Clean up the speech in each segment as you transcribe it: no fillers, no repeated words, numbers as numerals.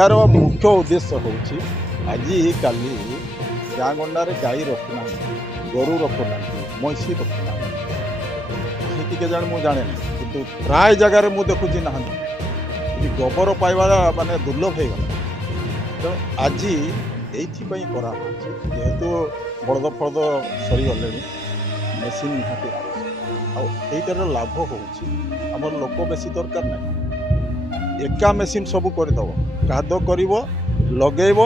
यार मुख्य उद्देश्य हूँ आजिकाली गाँ गंडारे गाई रखुना गोरु रखुना मैसी रखुना के जाने मुझे जाने कि प्राय जगार मुझे देखुची ना गोबर पाइबा माने दुर्लभ हो गला तो आज ये करा जेहेतु बलद फलद सरीगले मेसीन निहाती आईटार लाभ होमर लोक बेसी दरकार ना एका मेसीन सब करदेव काद कर लगेब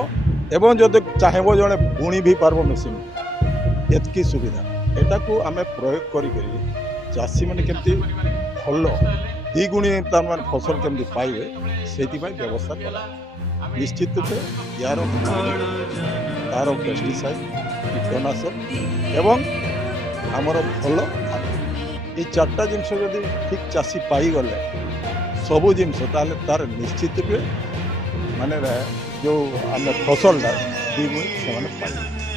एवं जब चाहेब जड़े बुणी भी पार्ब मेसीन एतकी सुविधा एटा को आम प्रयोग करी चाषी मैंने केमती भल द्विगुणी तार फसल केमती पाइबे से व्यवस्था करा निश्चित रूपे यार तार पेस्टिसाइड कीटनाशक एवं आमर भल ये चार्टा जिनस जदि ठीक चाषी पाईगले सबू जिनस तार निश्चित रूपे माने जो आम फसलटा द्विगुणी से पाइबे।